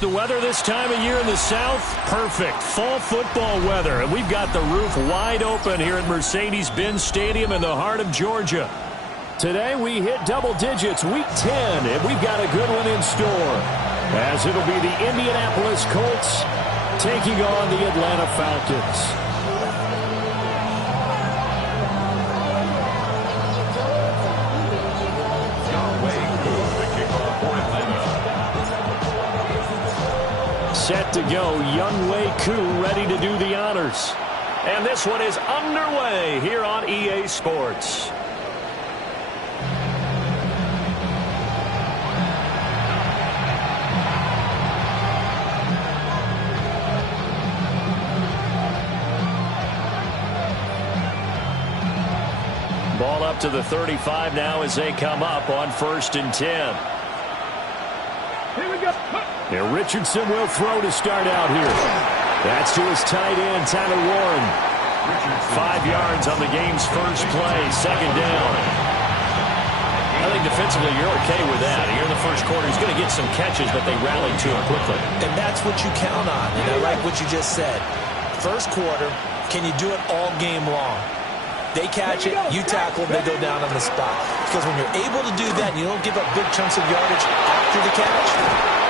The weather this time of year in the South, perfect. Fall football weather. And we've got the roof wide open here at Mercedes-Benz Stadium in the heart of Georgia. Today we hit double digits, week 10, and we've got a good one in store. As it'll be the Indianapolis Colts taking on the Atlanta Falcons. Set to go, Younghoe Koo ready to do the honors. And this one is underway here on EA Sports. Ball up to the 35 now as they come up on 1st and 10. Here we go. Here Richardson will throw to start out here. That's to his tight end, Tyler Warren. 5 yards on the game's first play, 2nd down. I think defensively you're okay with that. Here in the first quarter, he's going to get some catches, but they rallied to him quickly. And that's what you count on, and I like what you just said. First quarter, can you do it all game long? They catch it, you tackle them, they go down on the spot. Because when you're able to do that and you don't give up big chunks of yardage after the catch,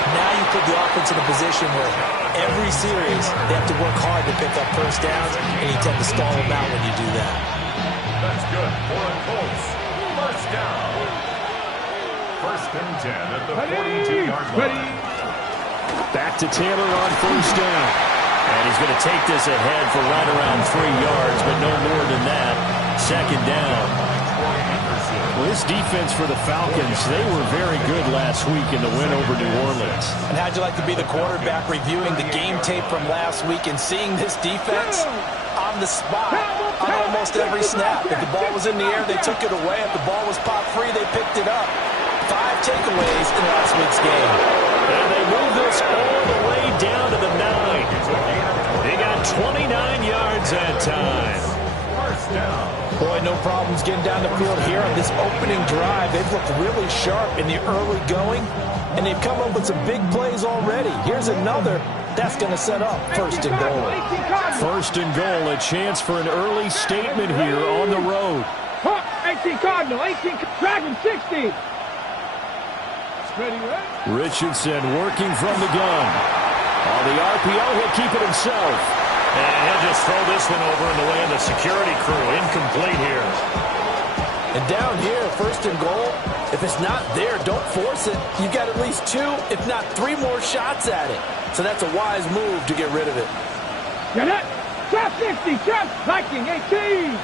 now you put the offense in a position where every series they have to work hard to pick up first downs, and you tend to stall them out when you do that. That's good for the Colts. First down. 1st and 10 at the 42-yard line. Back to Taylor on 1st down. And he's going to take this ahead for right around 3 yards, but no more than that. 2nd down. Well, this defense for the Falcons, they were very good last week in the win over New Orleans. And how'd you like to be the quarterback reviewing the game tape from last week and seeing this defense on the spot on almost every snap? If the ball was in the air, they took it away. If the ball was pop free, they picked it up. 5 takeaways in last week's game. And they moved this all the way down to the 9. They got 29 yards that time. First down. Boy, no problems getting down the field here on this opening drive. They've looked really sharp in the early going, and they've come up with some big plays already. Here's another. That's going to set up 1st and goal. 1st and goal, a chance for an early statement here on the road. 18 Cardinal, 18 Dragon 60. Ready, right? Richardson working from the gun. On the RPO, he'll keep it himself. And he'll just throw this one over in the way of the security crew. Incomplete here. And down here, 1st and goal, if it's not there, don't force it. You've got at least 2, if not 3 more shots at it. So that's a wise move to get rid of it. Get it. Trap 60, trap Viking 18.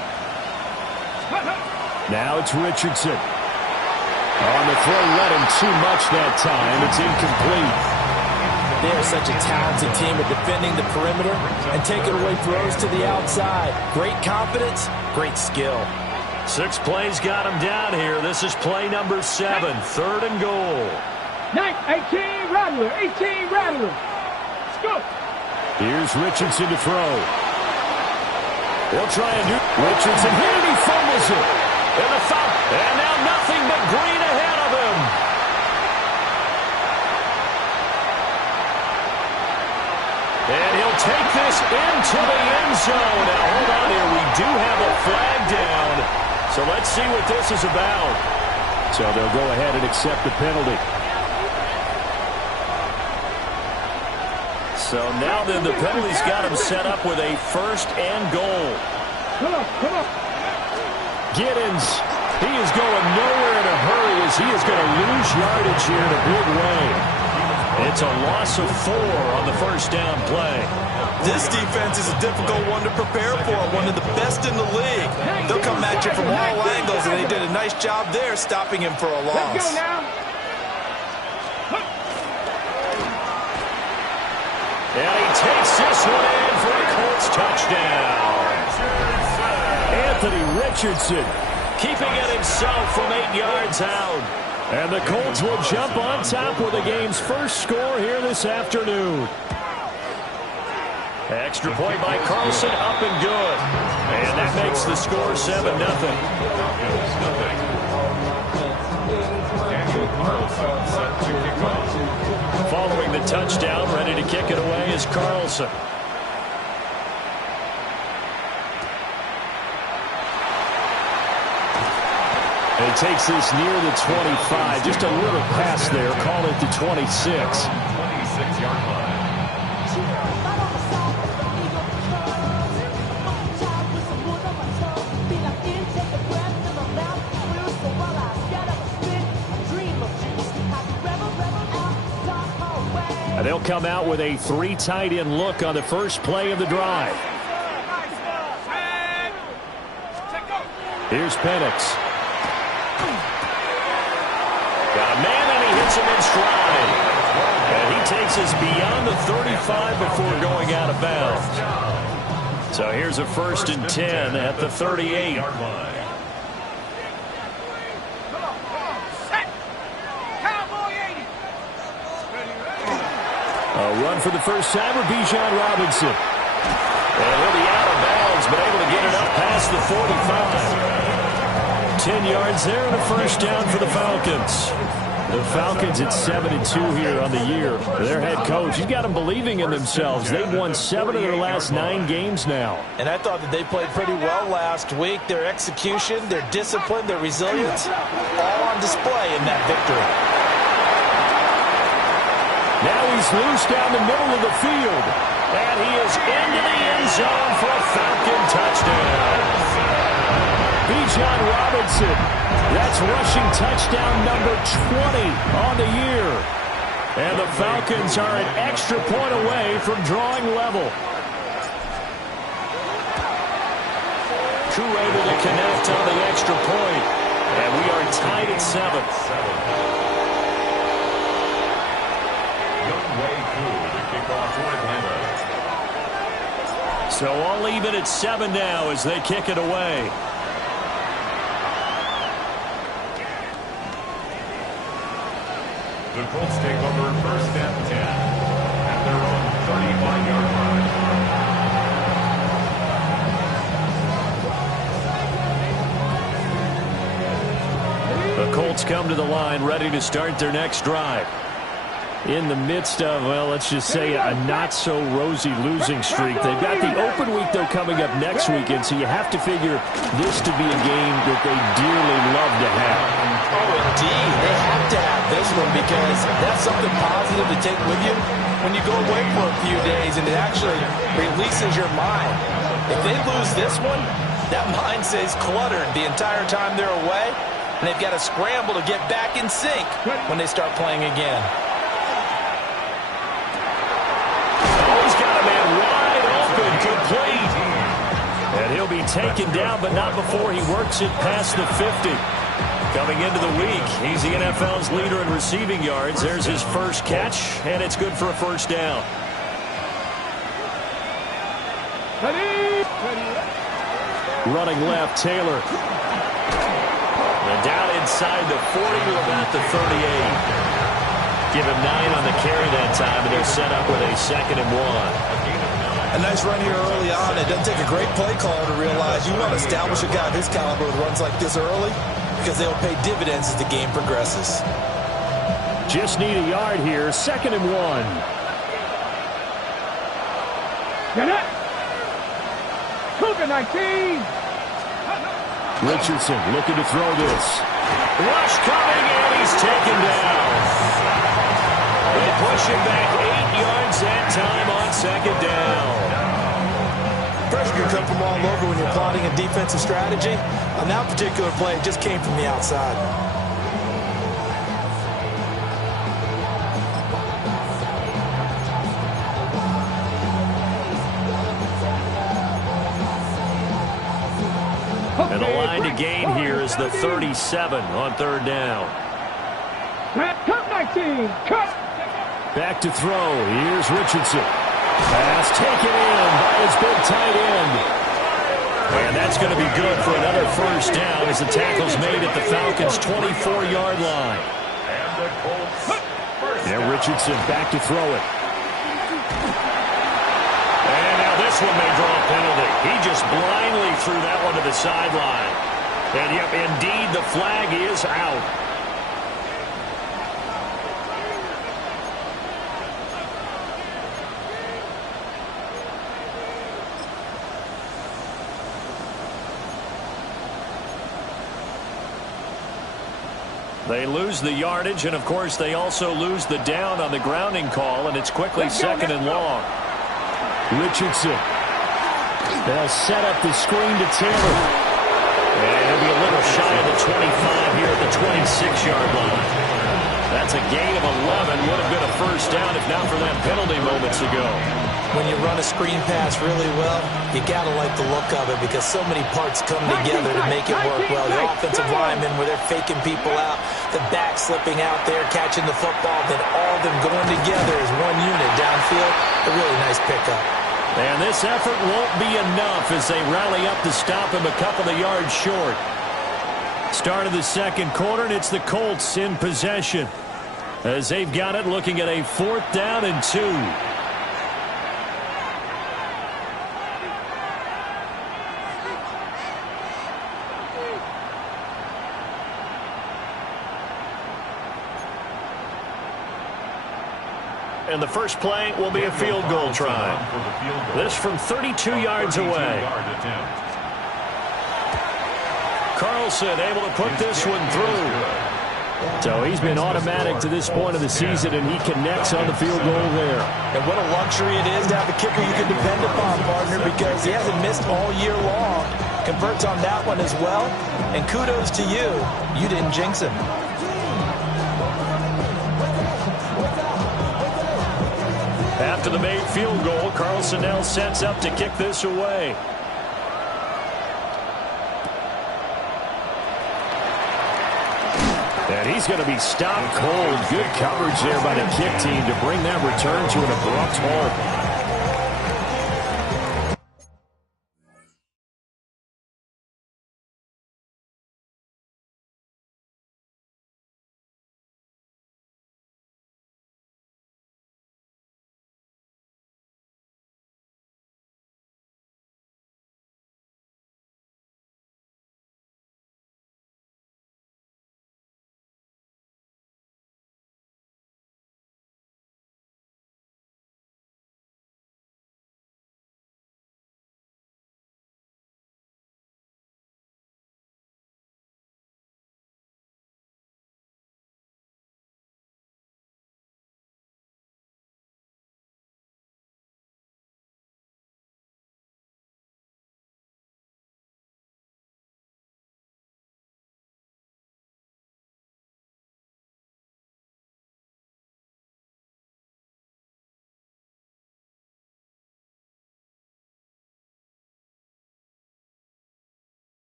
Now it's Richardson. On the throw, let him too much that time. It's incomplete. They are such a talented team at defending the perimeter and taking away throws to the outside. Great confidence, great skill. 6 plays got him down here. This is play number 7, 3rd and goal. 18 Rattler, 18 Rattler. Let's go. Here's Richardson to throw. They'll try and do Richardson here, and he fumbles it. And now nothing but green ahead of him. And he'll take this into the end zone. Now, hold on here. We do have a flag down. So let's see what this is about. So they'll go ahead and accept the penalty. So now then the penalty's got him set up with a 1st and goal. Come on. Giddens, he is going nowhere in a hurry as he is going to lose yardage here in a big way. It's a loss of 4 on the 1st down play. This defense is a difficult one to prepare for, one of the best in the league. They'll come at you from all angles, and they did a nice job there stopping him for a loss. Let's go now. And he takes this one in for a Colts touchdown. Anthony Richardson keeping it himself from 8 yards out. And the Colts will jump on top with the game's first score here this afternoon. Extra point by Carlson, up and good. And that makes the score 7-0. Following the touchdown. Ready to kick it away is Carlson. And he takes this near the 25. Just a little pass there. Call it the 26. 26-yard line. They'll come out with a 3 tight end look on the first play of the drive. Here's Penix. Got a man, and he hits him in stride. And he takes us beyond the 35 before going out of bounds. So here's a 1st and 10 at the 38. A run for the first timer, Bijan Robinson. And he'll be out of bounds, but able to get it up past the 45. 10 yards there and a first down for the Falcons. The Falcons at 7-2 here on the year. Their head coach, he's got them believing in themselves. They've won 7 of their last 9 games now. And I thought that they played pretty well last week. Their execution, their discipline, their resilience, all on display in that victory. Now he's loose down the middle of the field. And he is into the end zone for a Falcon touchdown. Bijan Robinson. That's rushing touchdown number 20 on the year. And the Falcons are an extra point away from drawing level. Koo able to connect on the extra point. And we are tied at 7. So all even at 7 now as they kick it away. The Colts take over 1st and 10 at their own 35-yard line. The Colts come to the line ready to start their next drive. In the midst of, well, let's just say a not-so-rosy losing streak. They've got the open week, though, coming up next weekend, so you have to figure this to be a game that they dearly love to have. Oh, indeed. They have to have this one because that's something positive to take with you when you go away for a few days, and it actually releases your mind. If they lose this one, that mind stays cluttered the entire time they're away, and they've got to scramble to get back in sync when they start playing again. Complete. And he'll be taken down, but not before he works it past the 50. Coming into the week, he's the NFL's leader in receiving yards. There's his first catch, and it's good for a first down. Running left, Taylor. And down inside the 40 to about the 38. Give him 9 on the carry that time, and they're set up with a 2nd and 1. A nice run here early on. It doesn't take a great play caller to realize you want to establish a guy of his caliber with runs like this early because they'll pay dividends as the game progresses. Just need a yard here. 2nd and 1. Get it! Cougar 19! Richardson looking to throw this. Rush coming, and he's taken down. They push him back 8 yards that time on 2nd down. Pressure can come from all over when you're plotting a defensive strategy. On that particular play, it just came from the outside. And the line to gain here is the 37 on 3rd down. Cut 19! Cut! Back to throw. Here's Richardson. Pass taken in by his big tight end. And that's going to be good for another first down as the tackle's made at the Falcons' 24-yard line. And Richardson back to throw it. And now this one may draw a penalty. He just blindly threw that one to the sideline. And yep, indeed, the flag is out. They lose the yardage, and, of course, they also lose the down on the grounding call, and it's quickly second and long. Richardson. They'll set up the screen to Taylor. And he'll be a little shy of the 25 here at the 26-yard line. That's a gain of 11. Would have been a first down if not for that penalty moments ago. When you run a screen pass really well, you got to like the look of it because so many parts come together to make it work well. The offensive linemen where they're faking people out, the back slipping out there, catching the football, then all of them going together as one unit downfield. A really nice pickup. And this effort won't be enough as they rally up to stop him a couple of yards short. Start of the second quarter, and it's the Colts in possession as they've got it looking at a 4th down and 2. And the first play will be a field goal try. This from 32 yards away. Carlson able to put this one through. So he's been automatic to this point of the season, and he connects on the field goal there. And what a luxury it is to have a kicker you can depend upon, partner, because he hasn't missed all year long. Converts on that one as well. And kudos to you. You didn't jinx him. After the made field goal, Carlson now sets up to kick this away. And he's going to be stopped cold. Good coverage there by the kick team to bring that return to an abrupt halt.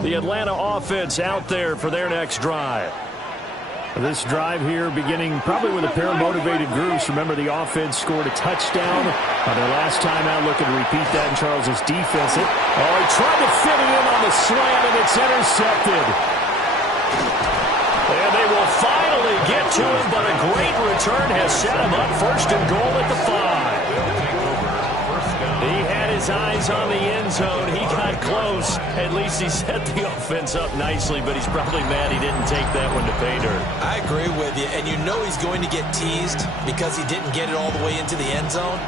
The Atlanta offense out there for their next drive. This drive here beginning probably with a pair of motivated groups. Remember, the offense scored a touchdown on their last time out. Looking to repeat that in Charles's defense. He tried to fit it in on the slant, and it's intercepted. And they will finally get to him, but a great return has set him up first and goal at the 5. He had his eyes on the end zone. He got close. At least he set the offense up nicely, but he's probably mad he didn't take that one to pay dirt. I agree with you, and you know he's going to get teased because he didn't get it all the way into the end zone.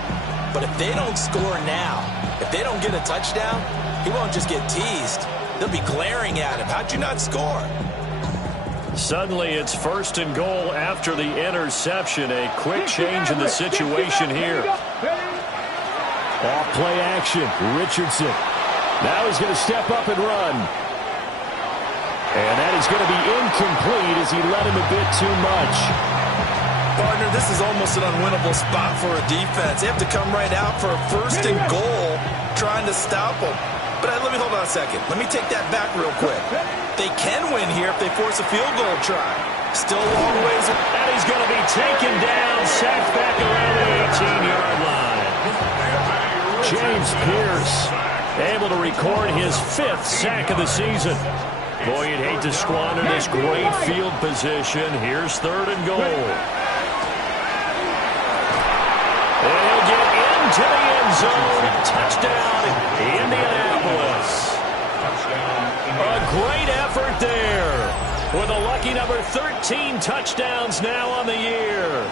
But if they don't score now, if they don't get a touchdown, he won't just get teased. They'll be glaring at him. How'd you not score? Suddenly it's first and goal after the interception. A quick change in the situation here. Off play action. Richardson. Now he's going to step up and run. And that is going to be incomplete as he led him a bit too much. Partner, this is almost an unwinnable spot for a defense. They have to come right out for a first and goal trying to stop him. But let me hold on a second. Let me take that back real quick. They can win here if they force a field goal try. Still a long ways. And he's going to be taken down, sacked back around the 18-yard line. James Pierce able to record his 5th sack of the season. Boy, you'd hate to squander this great field position. Here's 3rd and goal. And he'll get into the end zone. Touchdown, Indianapolis. A great effort there. With a lucky number 13 touchdowns now on the year.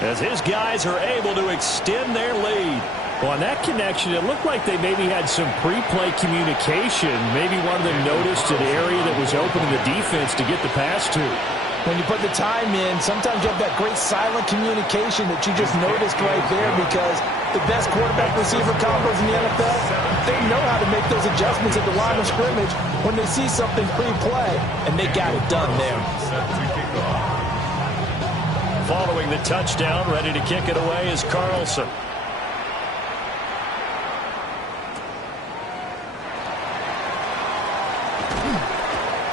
As his guys are able to extend their lead. Well, on that connection, it looked like they maybe had some pre-play communication. Maybe one of them noticed an area that was open in the defense to get the pass to. When you put the time in, sometimes you have that great silent communication that you just noticed right there, because the best quarterback-receiver combos in the NFL, they know how to make those adjustments at the line of scrimmage when they see something pre-play, and they got it done there. Following the touchdown, ready to kick it away is Carlson.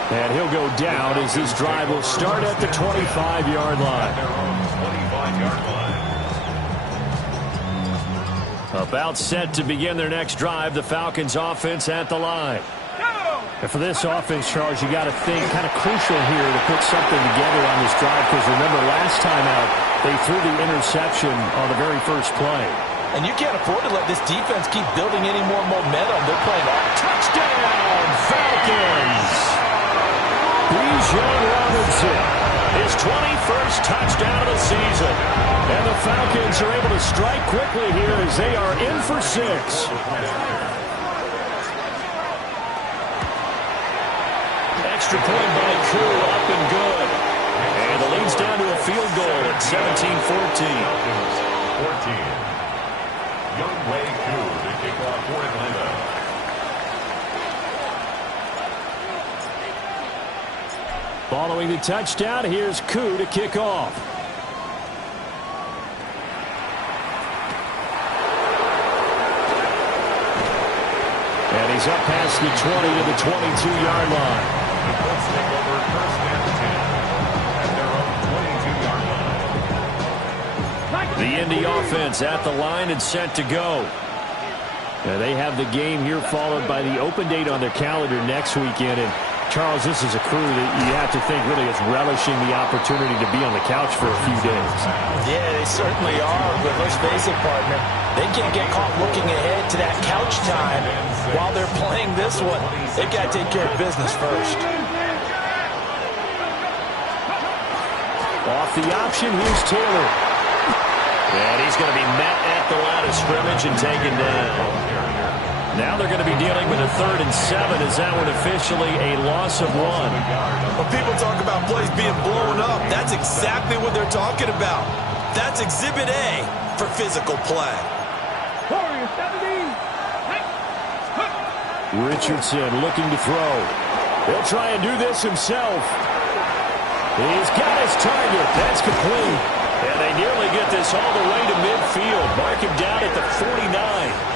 And he'll go down as this drive will start at the 25-yard line. About set to begin their next drive, the Falcons offense at the line. And for this offense, Charles, you got to think kind of crucial here to put something together on this drive, because remember last time out, they threw the interception on the very first play. And you can't afford to let this defense keep building any more momentum. They're playing off. Touchdown, Falcons! Bijan Robinson, his 21st touchdown of the season. And the Falcons are able to strike quickly here as they are in for 6. Extra point by Koo, up and good. And the lead's down to a field goal at 17-14. 14. Young Wei Koo to kick off for Atlanta. Following the touchdown, here's Koo to kick off. And he's up past the 20 to the 22-yard line. The Colts take over first and 10 at their own 22-yard line. The Indy offense at the line and set to go. Now they have the game here followed by the open date on their calendar next weekend. And Charles, this is a crew that you have to think really is relishing the opportunity to be on the couch for a few days. Yeah, they certainly are, but let's face it, partner. They can't get caught looking ahead to that couch time while they're playing this one. They've got to take care of business first. Off the option, here's Taylor. And he's going to be met at the line of scrimmage and taken down. Now they're going to be dealing with a 3rd and 7 as that one officially a loss of 1. When people talk about plays being blown up, that's exactly what they're talking about. That's Exhibit A for physical play. Richardson looking to throw. He'll try and do this himself. He's got his target. That's complete. And they nearly get this all the way to midfield. Mark him down at the 49.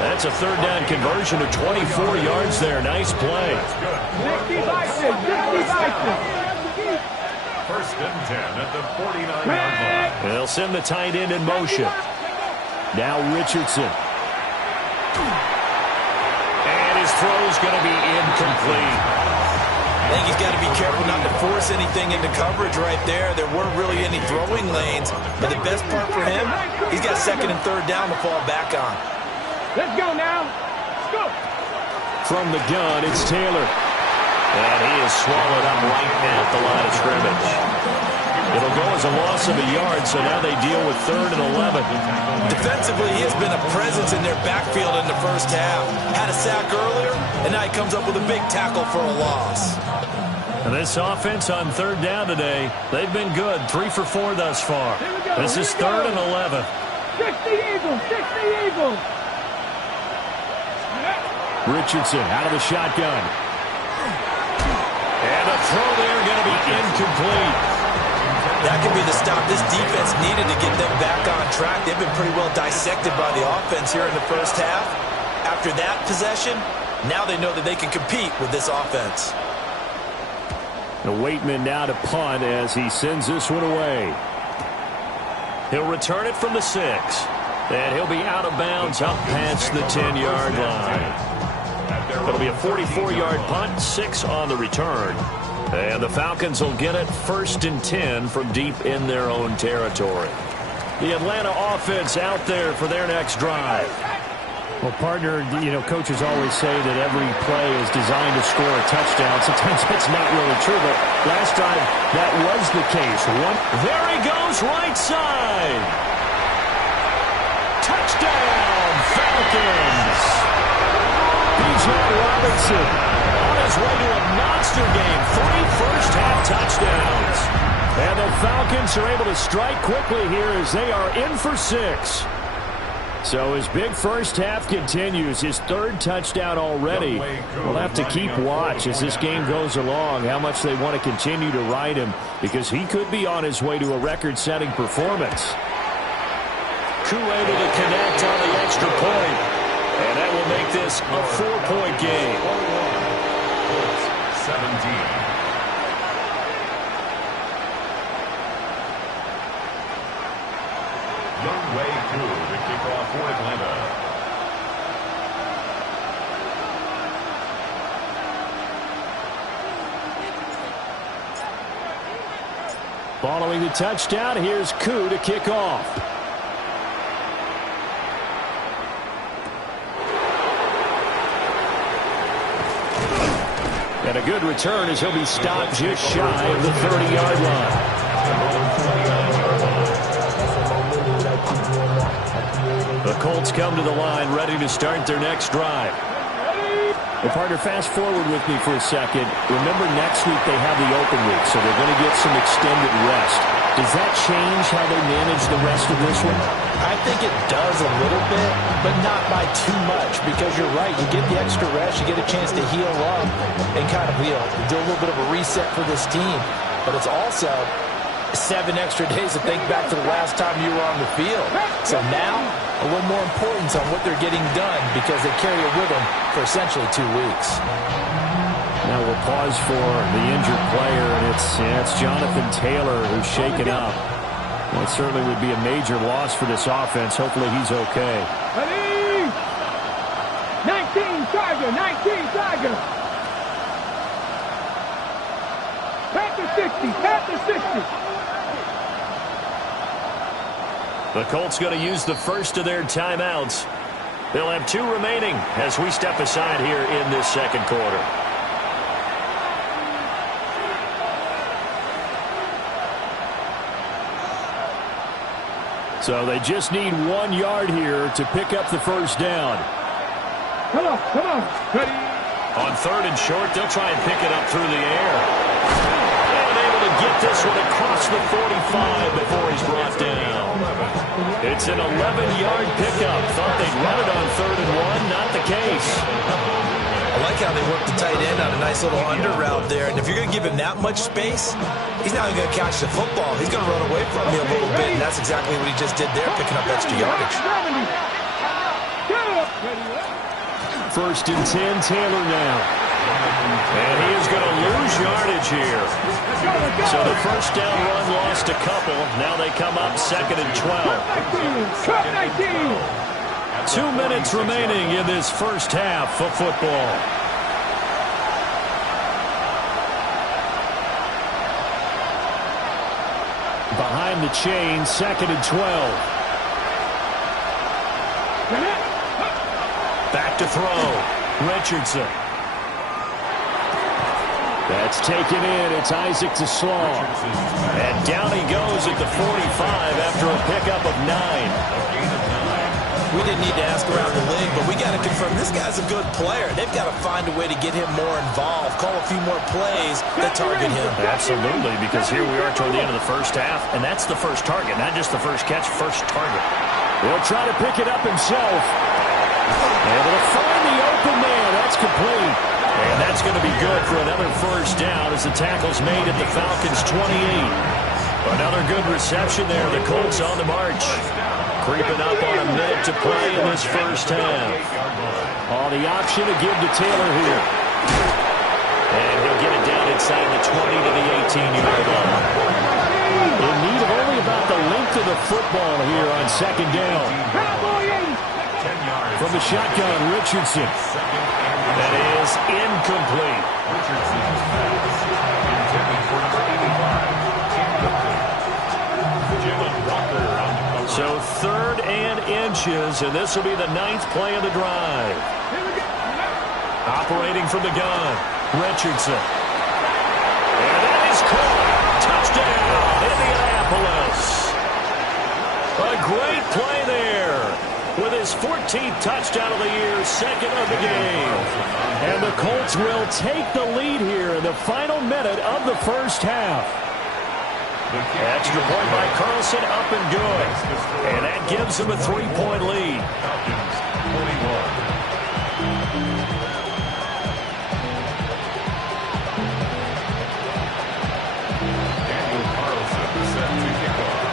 That's a 3rd down conversion of 24 yards there. Nice play. First and 10 at the 49-yard line. They'll send the tight end in motion. Now Richardson. And his throw is going to be incomplete. I think he's got to be careful not to force anything into coverage right there. There weren't really any throwing lanes. But the best part for him, he's got second and third down to fall back on. Let's go now. Let's go. From the gun, it's Taylor. And he is swallowed up right at the line of scrimmage. It'll go as a loss of a yard, so now they deal with 3rd and 11. Defensively, he has been a presence in their backfield in the first half. Had a sack earlier, and now he comes up with a big tackle for a loss. And this offense on 3rd down today, they've been good. 3 for 4 thus far. This is 3rd and 11. 60 Eagles, 60 Eagles. Richardson out of the shotgun. And the throw there going to be incomplete. That could be the stop this defense needed to get them back on track. They've been pretty well dissected by the offense here in the first half. After that possession, now they know that they can compete with this offense. The Waitman now to punt as he sends this one away. He'll return it from the 6. And he'll be out of bounds up past the 10-yard line. It'll be a 44-yard punt, 6 on the return. And the Falcons will get it 1st and 10 from deep in their own territory. The Atlanta offense out there for their next drive. Well, partner, coaches always say that every play is designed to score a touchdown. Sometimes that's not really true, but last drive that was the case. There he goes, right side. Touchdown, Falcons. Bijan Robinson on his way to a monster game. 3 first-half touchdowns. And the Falcons are able to strike quickly here as they are in for 6. So his big first half continues. His 3rd touchdown already. We'll have to keep watch as this game goes along, how much they want to continue to ride him, because he could be on his way to a record-setting performance. Koo able to connect on the extra point. And that will make this a 4-point game. 17. Younghoe Koo to kick off for Atlanta. Following the touchdown, here's Koo to kick off. And a good return as he'll be stopped just shy of the 30-yard line. The Colts come to the line ready to start their next drive. Well, partner, fast forward with me for a second. Remember, next week they have the open week, so they're going to get some extended rest. Does that change how they manage the rest of this one? I think it does a little bit, but not by too much, because you're right. You get the extra rest, you get a chance to heal up and kind of, do a little bit of a reset for this team. But it's also 7 extra days to think back to the last time you were on the field. So now, a little more importance on what they're getting done, because they carry it with them for essentially 2 weeks. Now we'll pause for the injured player, and it's Jonathan Taylor who's shaken up. That certainly would be a major loss for this offense. Hopefully he's okay. Ready? 19 Tiger, 19 Tiger. Pat the 60, pat the 60. The Colts going to use the first of their timeouts. They'll have 2 remaining as we step aside here in this second quarter. So they just need 1 yard here to pick up the first down. Come on, come on. Ready? On 3rd and short, they'll try and pick it up through the air. And able to get this one across the 45 before he's brought down. It's an 11-yard pickup. Thought they'd run it on 3rd and 1. Not the case. I like how they work the tight end on a nice little under route there. And if you're going to give him that much space, he's not even going to catch the football. He's going to run away from me a little bit, and that's exactly what he just did there, picking up extra yardage. 1st and 10, Taylor now. And he is going to lose yardage here. So the first down run lost a couple. Now they come up 2nd and 12. 2 minutes remaining in this first half of football. Behind the chain, 2nd and 12. Back to throw. Richardson. That's taken in. It's Isaac to Slaw. And down he goes at the 45 after a pickup of 9. We didn't need to ask around the league, but we got to confirm this guy's a good player. They've got to find a way to get him more involved, call a few more plays that target him. Absolutely, because here we are toward the end of the first half, and that's the first target, not just the first catch, first target. He'll try to pick it up himself. Able to find the open man. That's complete. And that's going to be good for another first down as the tackle's made at the Falcons' 28. Another good reception there. The Colts on the march. Creeping up on a minute to play in this first half. Oh, the option to give to Taylor here. And he'll get it down inside the 20 to the 18-yard line. In need of only about the length of the football here on 2nd down. From the shotgun, Richardson. That is incomplete. Richardson's pass intended for number 85. So 3rd and inches, and this will be the 9th play of the drive. Operating from the gun, Richardson. And that is caught. Touchdown, Indianapolis. A great play there. With his 14th touchdown of the year, 2nd of the game. And the Colts will take the lead here in the final minute of the first half. Extra point by Carlson, up and good. And that gives him a 3-point lead. Daniel Carlson set to kick off.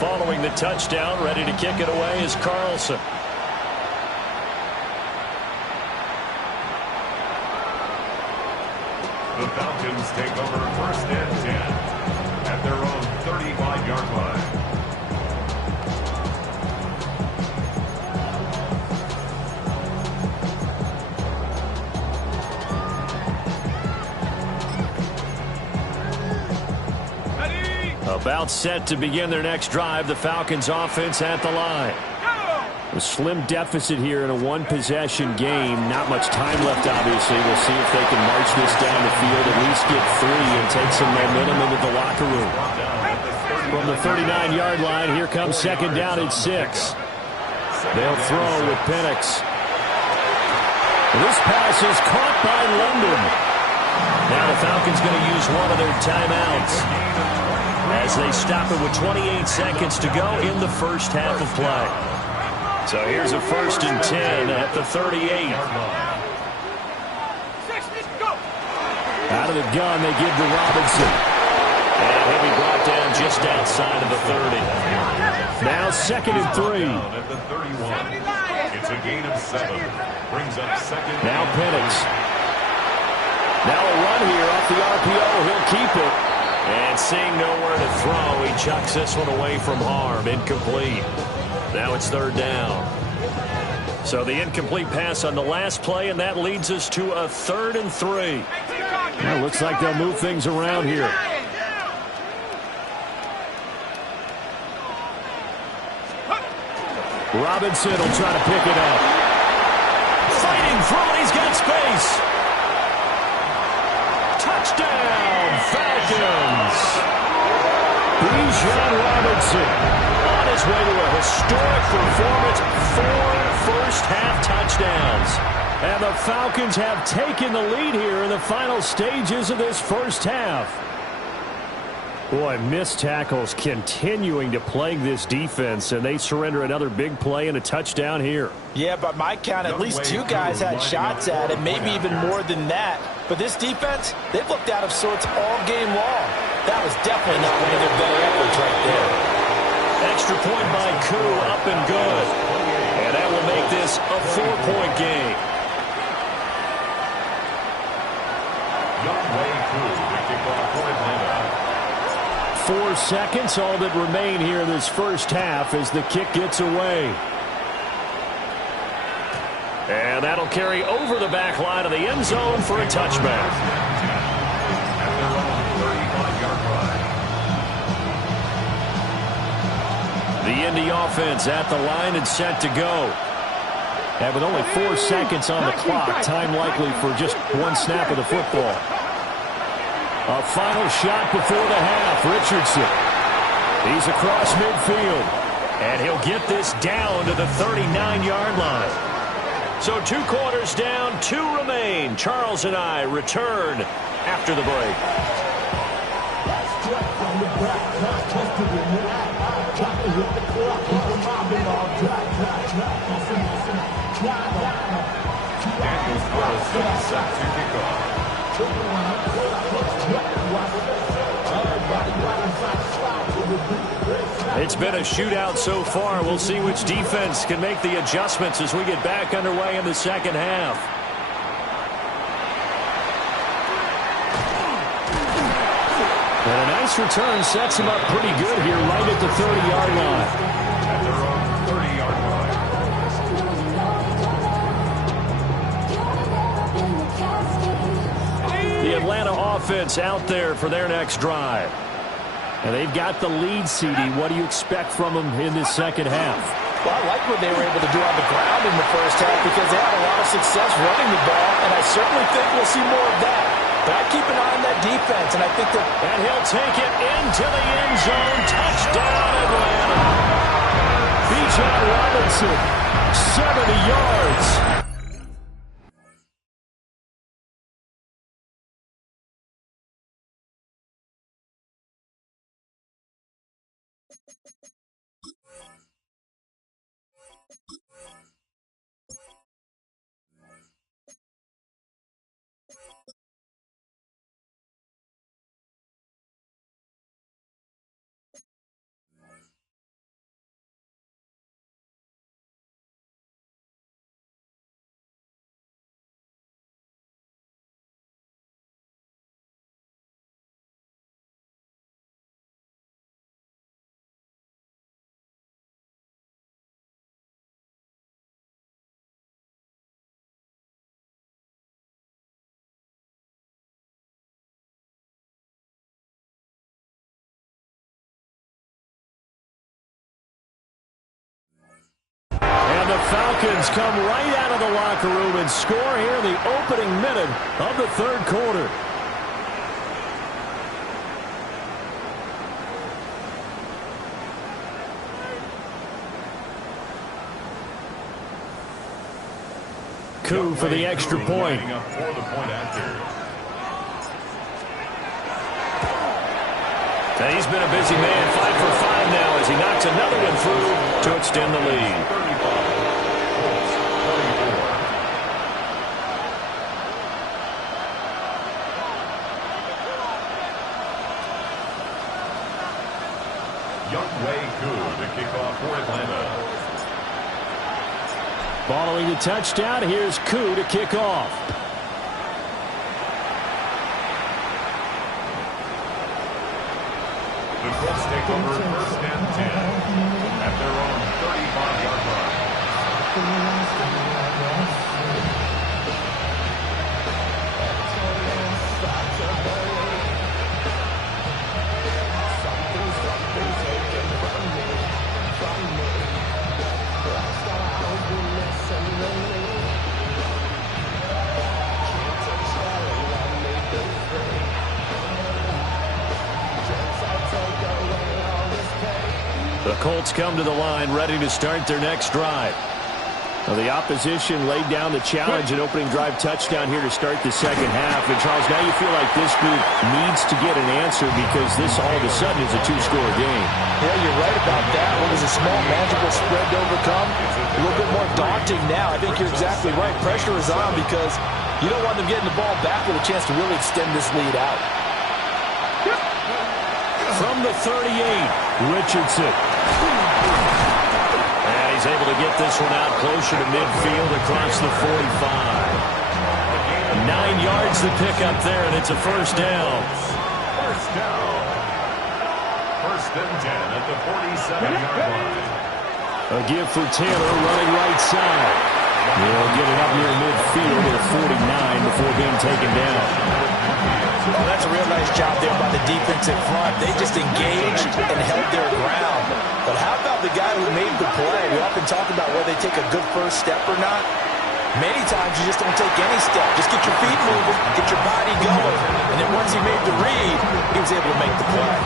Following the touchdown, ready to kick it away is Carlson. The Falcons take over 1st and 10 at their own 35-yard line. About set to begin their next drive, the Falcons offense at the line. A slim deficit here in a one-possession game. Not much time left, obviously. We'll see if they can march this down the field, at least get 3 and take some momentum into the locker room. From the 39-yard line, here comes 2nd down and 6. They'll throw with Penix. This pass is caught by London. Now the Falcons going to use one of their timeouts as they stop it with 28 seconds to go in the first half of play. So here's a 1st and 10 at the 38. Out of the gun, they give to Robinson. And he'll be brought down just outside of the 30. Now 2nd and 3. At the 31. It's a gain of 7. Brings up 2nd. Now Penix. Now a run here off the RPO. He'll keep it. And seeing nowhere to throw, he chucks this one away from harm. Incomplete. Now it's 3rd down. So the incomplete pass on the last play, and that leads us to a 3rd and 3. Well, looks like they'll move things around here. Robinson will try to pick it up. Fighting through it, he's got space. Touchdown, Falcons. Bijan Robinson on his way to a historic performance, 4 first-half touchdowns. And the Falcons have taken the lead here in the final stages of this first half. Boy, missed tackles continuing to plague this defense, and they surrender another big play and a touchdown here. Yeah, by my count, at least 2 guys had shots at it, maybe even more than that. But this defense, they've looked out of sorts all game long. That was definitely not one of their better efforts right there. Extra point by Koo, up and good. And that will make this a 4-point game. Young Wei Koo to kick off for Atlanta. 4 seconds, all that remain here in this first half as the kick gets away. And that'll carry over the back line of the end zone for a touchback. The Indy offense at the line and set to go. And with only 4 seconds on the clock, time likely for just one snap of the football. A final shot before the half. Richardson. He's across midfield. And he'll get this down to the 39-yard line. So 2 quarters down, 2 remain. Charles and I return after the break. It's been a shootout so far. We'll see which defense can make the adjustments as we get back underway in the second half. And a nice return sets him up pretty good here right at the 30-yard line. At their own 30-yard line. The Atlanta offense out there for their next drive. And they've got the lead, CD. What do you expect from them in this second half? Well, I like what they were able to do on the ground in the first half because they had a lot of success running the ball, and I certainly think we'll see more of that. But I keep an eye on that defense, and I think that... And he'll take it into the end zone. Touchdown, Atlanta. Bijan Robinson, 70 yards. And the Falcons come right out of the locker room and score here in the opening minute of the third quarter. Coup for the extra point. And he's been a busy man, 5 for 5 now as he knocks another one through to extend the lead. To kick off for Atlanta. Following the touchdown, here's Koo to kick off. The Colts take over 1st and 10 at their own 35-yard line. The Colts come to the line ready to start their next drive. Well, the opposition laid down the challenge, an opening drive touchdown here to start the second half. And, Charles, now you feel like this group needs to get an answer because this all of a sudden is a 2-score game. Yeah, you're right about that. What was a small, manageable spread to overcome? A little bit more daunting now. I think you're exactly right. Pressure is on because you don't want them getting the ball back with a chance to really extend this lead out. From the 38, Richardson. And he's able to get this one out closer to midfield across the 45. 9 yards to pick up there, and it's a first down. First down. 1st and 10 at the 47-yard line. A give for Taylor running right side. He'll get it up near midfield at 49 before being taken down. Well, that's a real nice job there by the defensive front. They just engaged and held their ground. But how about the guy who made the play? We often talk about whether they take a good first step or not. Many times you just don't take any step. Just get your feet moving, get your body going. And then once he made the read, he was able to make the play.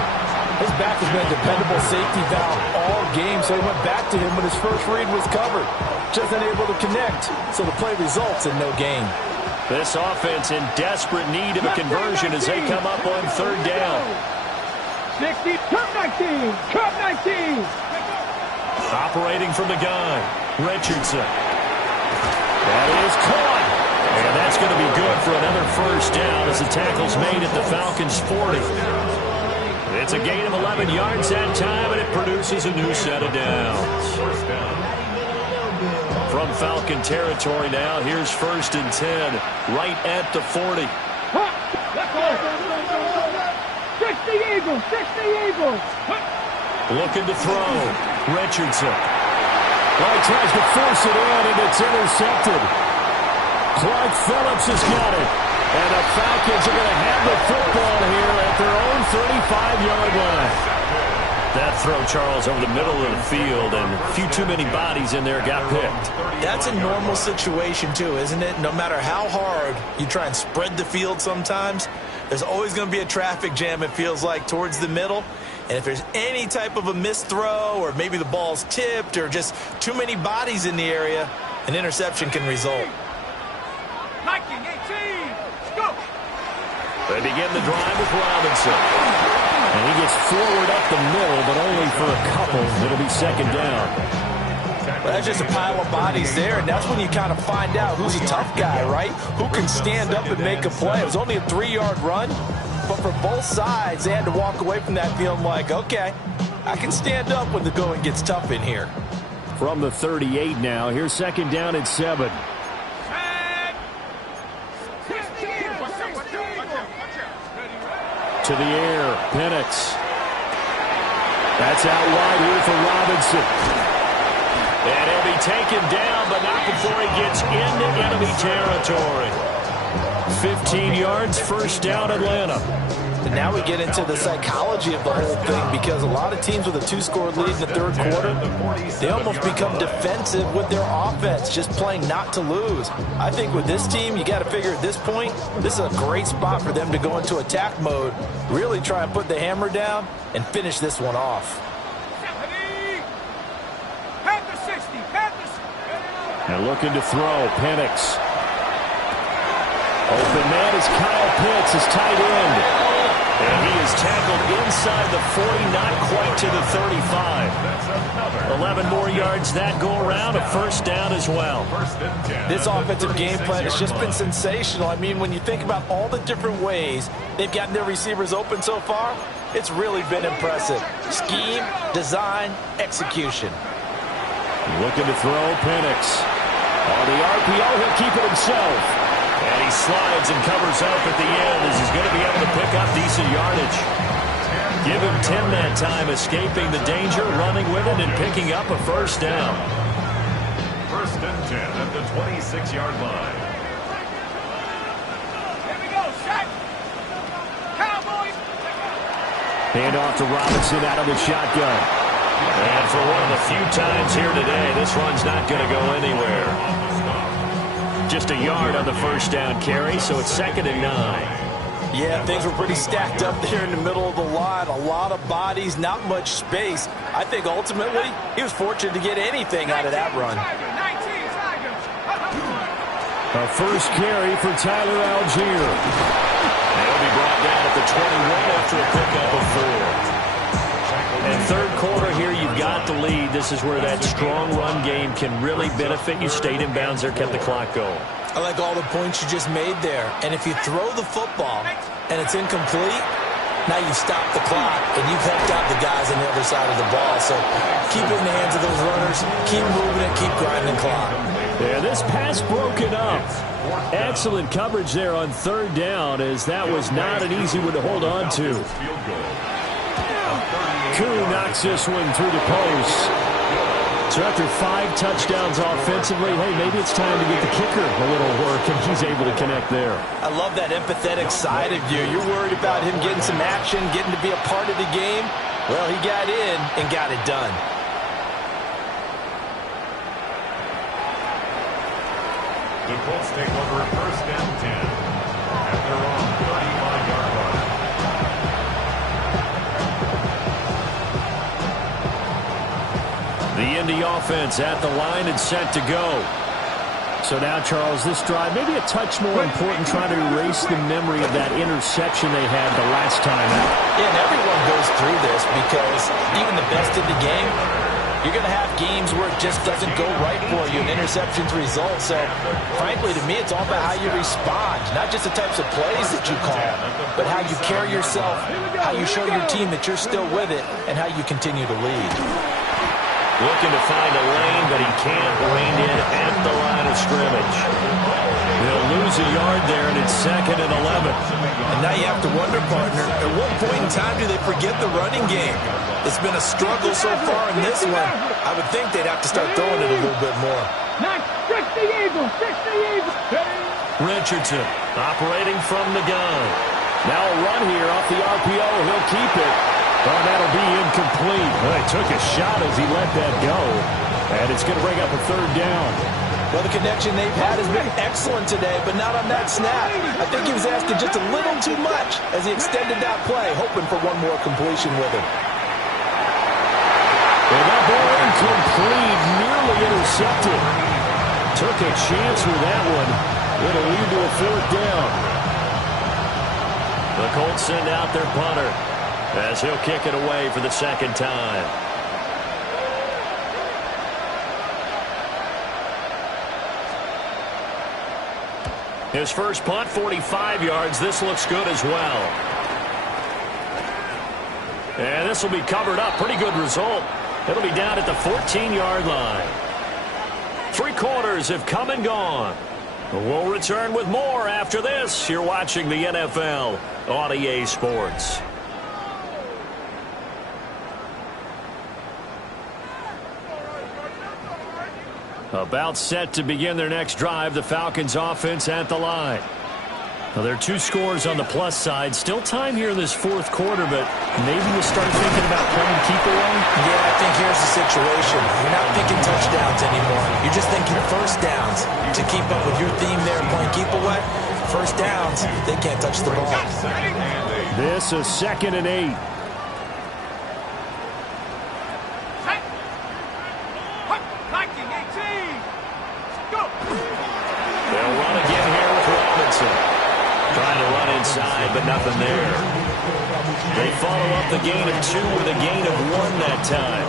His back has been a dependable safety valve all game, so he went back to him when his first read was covered. Just unable to connect, so the play results in no gain. This offense in desperate need of a conversion as they come up on third down. 60, turn 19, turn 19. Operating from the gun, Richardson. That is caught. And that's going to be good for another first down as the tackle's made at the Falcons' 40. It's a gain of 11 yards that time, and it produces a new set of downs. From Falcon territory now, here's 1st and 10, right at the 40. 60 Eagles, 60 Eagles. Looking to throw, Richardson. Well, he tries to force it in, and it's intercepted. Clark Phillips has got it. And the Falcons are going to have the football here at their own 35-yard line. That throw, Charles, over the middle of the field, and a few too many bodies in there got picked. That's a normal situation, too, isn't it? No matter how hard you try and spread the field sometimes, there's always going to be a traffic jam, it feels like, towards the middle. And if there's any type of a missed throw, or maybe the ball's tipped, or just too many bodies in the area, an interception can result. 19, 18, go. They begin the drive with Robinson. And he gets forward up the middle, but only for a couple. It'll be second down. Well, that's just a pile of bodies there, and that's when you kind of find out who's a tough guy, right? Who can stand up and make a play. It was only a 3-yard run, but for both sides, they had to walk away from that feeling like, okay, I can stand up when the going gets tough in here. From the 38 now, here's second down at 7. To the air, Penix. That's out wide here for Robinson. And he'll be taken down, but not before he gets into enemy territory. 15 yards, first down, Atlanta. And now we get into the psychology of the whole thing, because a lot of teams with a 2-score lead in the third quarter, they almost become defensive with their offense, just playing not to lose. I think with this team, you got to figure at this point, this is a great spot for them to go into attack mode, really try and put the hammer down and finish this one off. And looking to throw, Penix. Open man is Kyle Pitts, his tight end. And he is tackled inside the 40, not quite to the 35. 11 more yards that go around, a first down as well. This offensive game plan has just been sensational. I mean, when you think about all the different ways they've gotten their receivers open so far, it's really been impressive. Scheme, design, execution. Looking to throw, Penix. On the RPO, he'll keep it himself. And he slides and covers up at the end as he's going to be able to pick up decent yardage. Give him 10 that time, escaping the danger, running with it, and picking up a first down. 1st and 10 at the 26-yard line. Here we go, shot. Cowboys. Hand off to Robinson out of the shotgun. And for one of the few times here today, this run's not going to go anywhere. Just a yard on the first down carry, so it's 2nd and 9. Yeah, things were pretty stacked up there in the middle of the line. A lot of bodies, not much space. I think ultimately he was fortunate to get anything out of that run. A first carry for Tyler Algier. He'll be brought down at the 21 after a pickup of 4. And third quarter here, you've got the lead. This is where that strong run game can really benefit you. Stayed in bounds there, kept the clock going. I like all the points you just made there. And if you throw the football and it's incomplete, now you stop the clock and you've helped out the guys on the other side of the ball. So keep it in the hands of those runners. Keep moving it. Keep grinding the clock. Yeah, this pass broken up. Excellent coverage there on third down, as that was not an easy one to hold on to. Koo knocks this one through the post. So after 5 touchdowns offensively, hey, maybe it's time to get the kicker a little work, and he's able to connect there. I love that empathetic side of you. You're worried about him getting some action, getting to be a part of the game. Well, he got in and got it done. The Colts take over at first and 10 at their own 35-yard line. The Indy offense at the line and set to go. So now, Charles, this drive maybe a touch more important, trying to erase the memory of that interception they had the last time out. Yeah, and everyone goes through this because even the best in the game, you're going to have games where it just doesn't go right for you and interceptions result. So, frankly, to me, it's all about how you respond, not just the types of plays that you call, but how you carry yourself, how you show your team that you're still with it, and how you continue to lead. Looking to find a lane, but he can't rein in at the line of scrimmage. He'll lose a yard there, and it's 2nd and 11. And now you have to wonder, partner, at what point in time do they forget the running game? It's been a struggle so far in this one. I would think they'd have to start throwing it a little bit more. Richardson operating from the gun. Now a run here off the RPO. He'll keep it. Well, that'll be incomplete. Well, he took a shot as he let that go. And it's going to bring up a 3rd down. Well, the connection they've had has been excellent today, but not on that snap. I think he was asking just a little too much as he extended that play, hoping for one more completion with him. And that ball incomplete, nearly intercepted. Took a chance with that one. It'll lead to a 4th down. The Colts send out their punter as he'll kick it away for the 2nd time. His first punt, 45 yards. This looks good as well. And this will be covered up. Pretty good result. It'll be down at the 14-yard line. 3 quarters have come and gone. We'll return with more after this. You're watching the NFL on EA Sports. About set to begin their next drive, the Falcons offense at the line. Well, there are 2 scores on the plus side. Still time here in this 4th quarter, but maybe you start thinking about playing keep away? Yeah, I think here's the situation. You're not thinking touchdowns anymore. You're just thinking first downs. To keep up with your theme there, playing keep away, first downs, they can't touch the ball. This is 2nd and 8. They'll run again here with Robinson. Trying to run inside, but nothing there. They follow up the gain of 2 with a gain of 1 that time.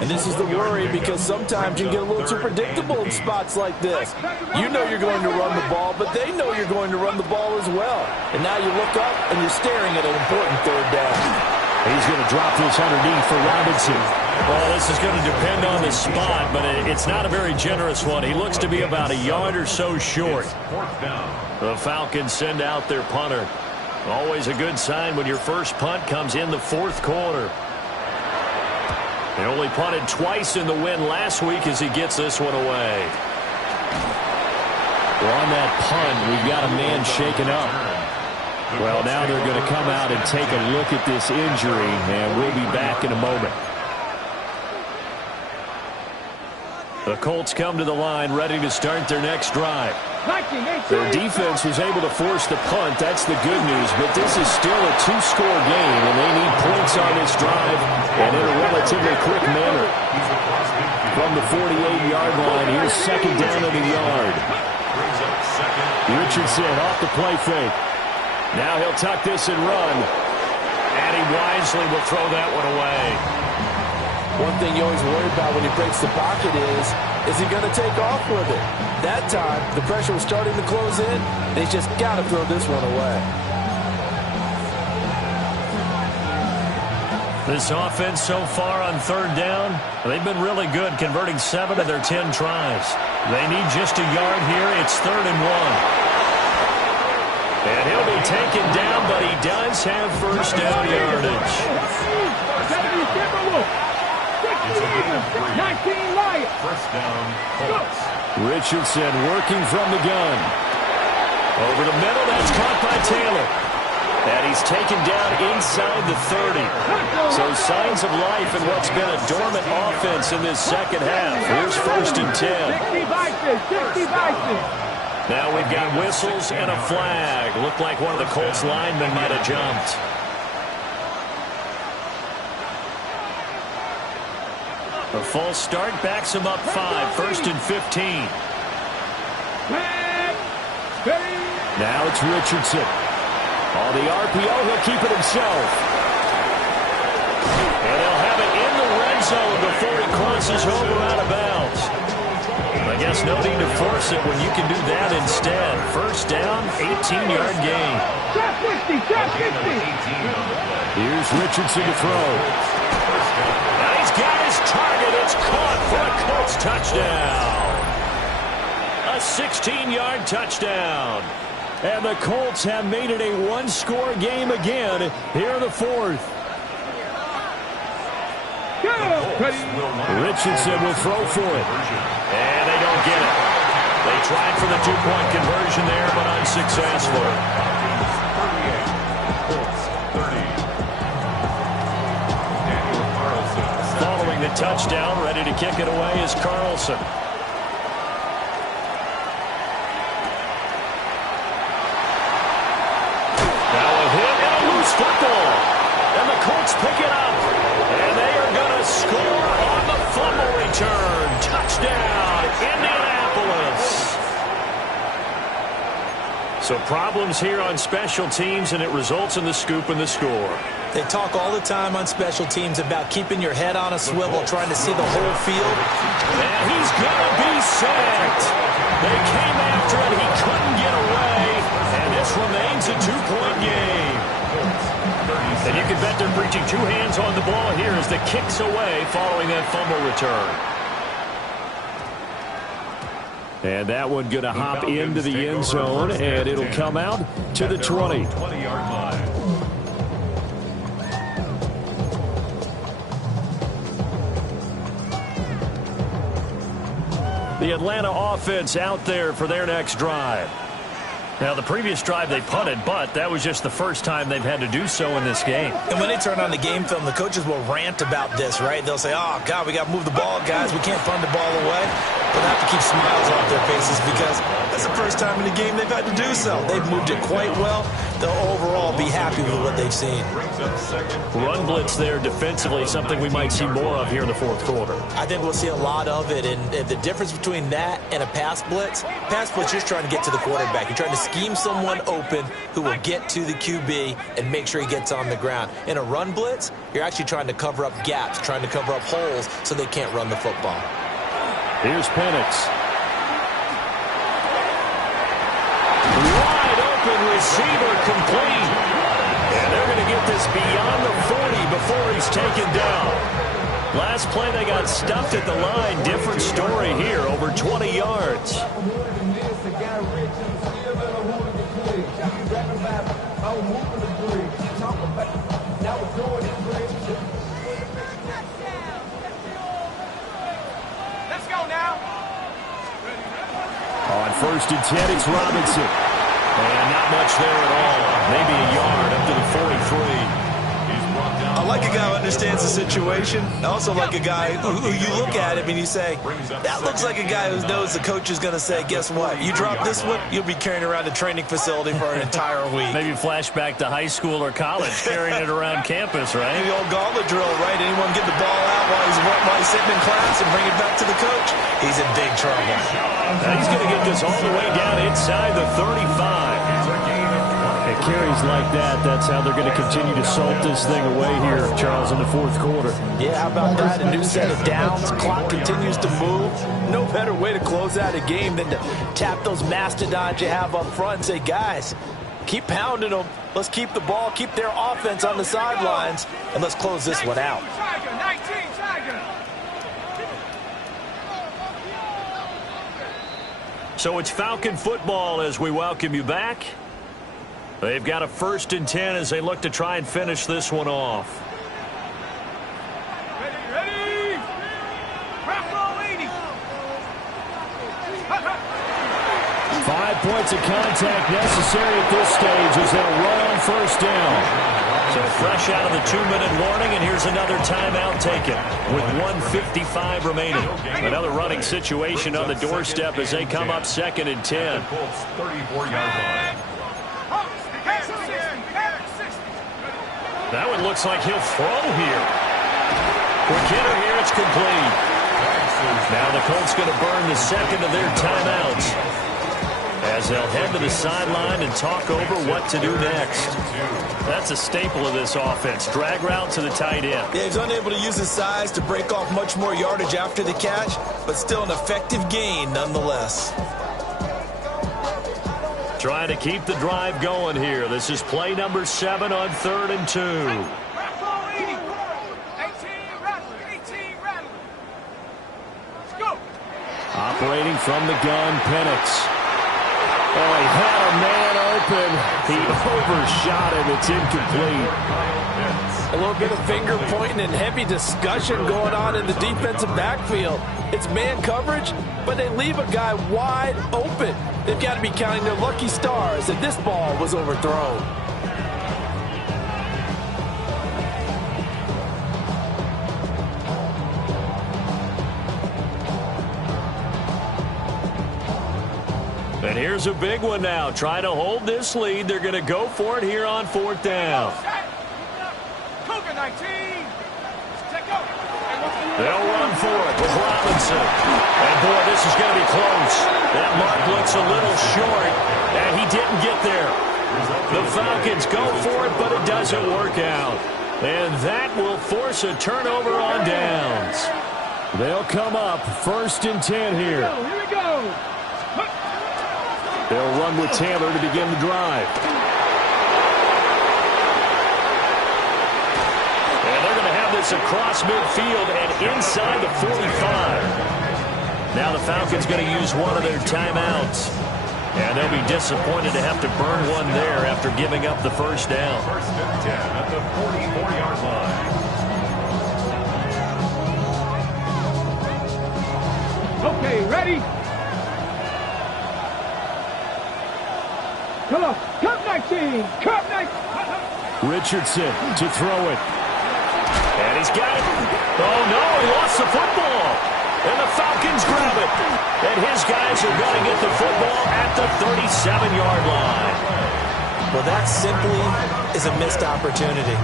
And this is the worry because sometimes you get a little too predictable in spots like this. You know you're going to run the ball, but they know you're going to run the ball as well. And now you look up and you're staring at an important 3rd down. He's going to drop this underneath for Robinson. Well, this is going to depend on the spot, but it's not a very generous one. He looks to be about a yard or so short. The Falcons send out their punter. Always a good sign when your first punt comes in the 4th quarter. They only punted twice in the win last week as he gets this one away. Well, on that punt, we've got a man shaken up. Well, now they're going to come out and take a look at this injury, and we'll be back in a moment. The Colts come to the line ready to start their next drive. Their defense was able to force the punt. That's the good news, but this is still a 2-score game, and they need points on this drive and in a relatively quick manner. From the 48-yard line, here's 2nd down of the yard. Richardson off the play fake. Now he'll tuck this and run. And he wisely will throw that one away. One thing you always worry about when he breaks the pocket is he going to take off with it? That time, the pressure was starting to close in, and he's just got to throw this one away. This offense so far on 3rd down, they've been really good, converting 7 of their 10 tries. They need just a yard here. It's 3rd and 1. And he'll be taken down, but he does have first down yardage. 19 Lions. First down, Colts. Richardson working from the gun. Over the middle, that's caught by Taylor. And he's taken down inside the 30. So signs of life in what's been a dormant offense in this second half. Here's 1st and 10. 60 vices. Now we've got whistles and a flag. Looked like one of the Colts linemen might have jumped. A false start backs him up 5. 1st and 15. Now it's Richardson. On the RPO, he'll keep it himself. And he'll have it in the red zone before he crosses over out of bounds. I guess no need to force it when you can do that instead. First down, 18-yard gain. Trap 50, trap 50. Here's Richardson to throw. Now he's got his target. It's caught for a Colts touchdown. A 16-yard touchdown. And the Colts have made it a one-score game again here in the 4th. Richardson will throw for it. And they don't get it. They tried for the two-point conversion there, but unsuccessful. Following the touchdown, ready to kick it away is Carlson. Football. And the Colts pick it up. And they are going to score on the fumble return. Touchdown, Indianapolis. So problems here on special teams, and it results in the scoop and the score. They talk all the time on special teams about keeping your head on a swivel, trying to see the whole field. And he's going to be sacked. They came after it. He couldn't get away. And this remains a two-point game. And you can bet they're preaching two hands on the ball here as the kick's away following that fumble return. And that one going to hop into the end zone, and it'll come out to the 20. 20-yard line. The Atlanta offense out there for their next drive. Now, the previous drive they punted, but that was just the first time they've had to do so in this game. And when they turn on the game film, the coaches will rant about this, right? They'll say, oh, God, we got to move the ball, guys. We can't punt the ball away. But they have to keep smiles off their faces because that's the first time in the game they've had to do so. They've moved it quite well. They'll overall be happy with what they've seen. Run blitz there defensively, something we might see more of here in the 4th quarter. I think we'll see a lot of it. And the difference between that and a pass blitz, you're just trying to get to the quarterback. You're trying to scheme someone open who will get to the QB and make sure he gets on the ground. In a run blitz, you're actually trying to cover up gaps, trying to cover up holes so they can't run the football. Here's Penix. Wide open receiver complete. And they're going to get this beyond the 40 before he's taken down. Last play they got stuffed at the line. Different story here, over 20 yards. Let's go now. On 1st and 10, it's Robinson. And not much there at all. Maybe a yard up to the 43. I like a guy who understands the situation. I also like a guy who you look at him and you say, that looks like a guy who knows the coach is going to say, guess what? You drop this one, you'll be carrying around a training facility for an entire week. Maybe flashback to high school or college, carrying it around campus, right? The old gauntlet drill, right? Anyone get the ball out while he's sitting in class and bring it back to the coach? He's in big trouble. Now he's going to get this all the way down inside the 35. It carries like that. That's how they're going to continue to salt this thing away here, Charles, in the 4th quarter. Yeah, how about that? A new set of downs. Clock continues to move. No better way to close out a game than to tap those mastodons you have up front and say, guys, keep pounding them. Let's keep the ball, keep their offense on the sidelines, and let's close this one out. So it's Falcon football as we welcome you back. They've got a 1st and 10 as they look to try and finish this one off. Ready. 5 points of contact necessary at this stage as they'll run on first down. So fresh out of the 2-minute warning, and here's another timeout taken with 1:55 remaining. Another running situation on the doorstep as they come up 2nd and 10. 34-yard line. That one looks like he'll throw here. Quick hitter here, it's complete. Now the Colts going to burn the second of their timeouts as they'll head to the sideline and talk over what to do next. That's a staple of this offense. Drag route to the tight end. Yeah, he's unable to use his size to break off much more yardage after the catch, but still an effective gain nonetheless. Trying to keep the drive going here. This is play number 7 on 3rd and 2. Operating from the gun, Penix. Oh, he had a man open. He overshot him. It's incomplete. A little bit of finger pointing and heavy discussion going on in the defensive backfield. It's man coverage, but they leave a guy wide open. They've got to be counting their lucky stars that this ball was overthrown. And here's a big one now. Trying to hold this lead. They're going to go for it here on 4th down. They'll run for it with Robinson. And, boy, this is going to be close. That mark looks a little short, and he didn't get there. The Falcons go for it, but it doesn't work out. And that will force a turnover on downs. They'll come up 1st and 10 here. Here we go. They'll run with Taylor to begin the drive. And they're going to have this across midfield and inside the 45. Now the Falcons going to use one of their timeouts. And they'll be disappointed to have to burn one there after giving up the first down. 1st and 10 at the 44-yard line. Okay, ready? Come on, cut 19, cut 19. Richardson to throw it. And he's got it. Oh, no, he lost the football. And the Falcons grab it. And his guys are going to get the football at the 37-yard line. Well, that simply is a missed opportunity.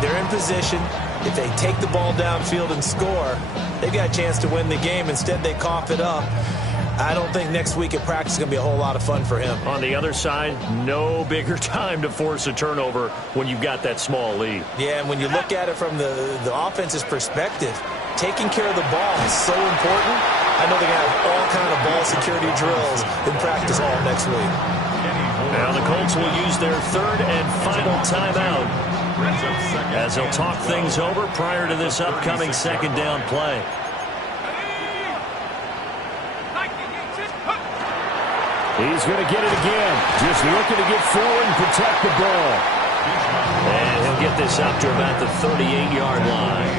They're in position. If they take the ball downfield and score, they've got a chance to win the game. Instead, they cough it up. I don't think next week at practice is going to be a whole lot of fun for him. On the other side, no bigger time to force a turnover when you've got that small lead. Yeah, and when you look at it from the offense's perspective, taking care of the ball is so important. I know they're going to have all kind of ball security drills in practice all next week. Now the Colts will use their 3rd and final timeout as they'll talk things over prior to this upcoming 2nd down play. He's going to get it again. Just looking to get forward and protect the ball. And he'll get this up to about the 38-yard line.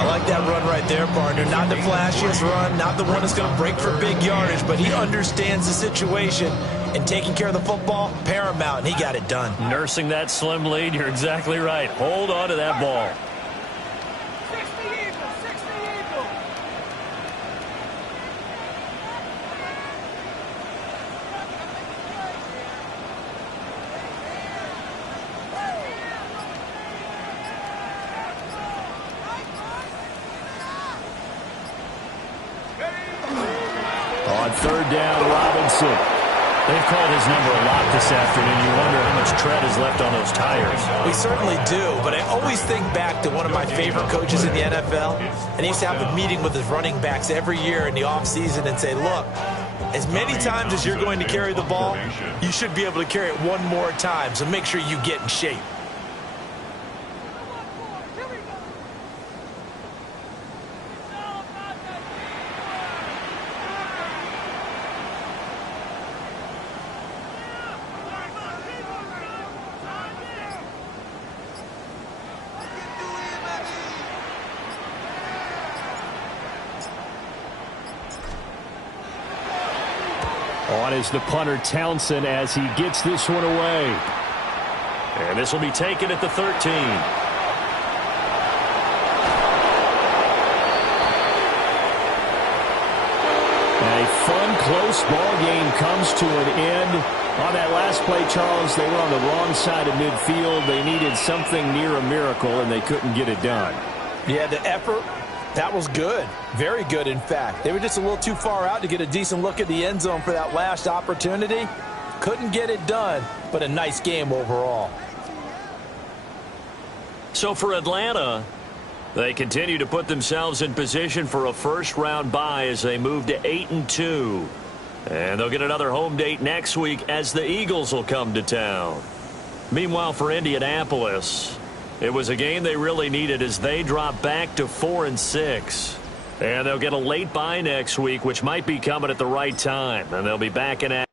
I like that run right there, partner. Not the flashiest run, not the one that's going to break for big yardage, but he understands the situation, and taking care of the football, paramount, and he got it done. Nursing that slim lead, you're exactly right. Hold on to that ball. 60 Eagles, 60 Eagles. On 3rd down, Robinson. They've called his number a lot this afternoon. You wonder how much tread is left on those tires. We certainly do, but I always think back to one of my favorite coaches in the NFL, and he used to have a meeting with his running backs every year in the offseason and say, look, as many times as you're going to carry the ball, you should be able to carry it one more time, so make sure you get in shape. On is the punter Townsend as he gets this one away. And this will be taken at the 13. A fun, close ball game comes to an end. On that last play, Charles, they were on the wrong side of midfield. They needed something near a miracle, and they couldn't get it done. Yeah, the effort, that was good. Very good, in fact. They were just a little too far out to get a decent look at the end zone for that last opportunity. Couldn't get it done, but a nice game overall. So for Atlanta, they continue to put themselves in position for a first-round bye as they move to 8-2. And they'll get another home date next week as the Eagles will come to town. Meanwhile, for Indianapolis, it was a game they really needed as they drop back to 4-6. And they'll get a late bye next week, which might be coming at the right time. And they'll be back in action.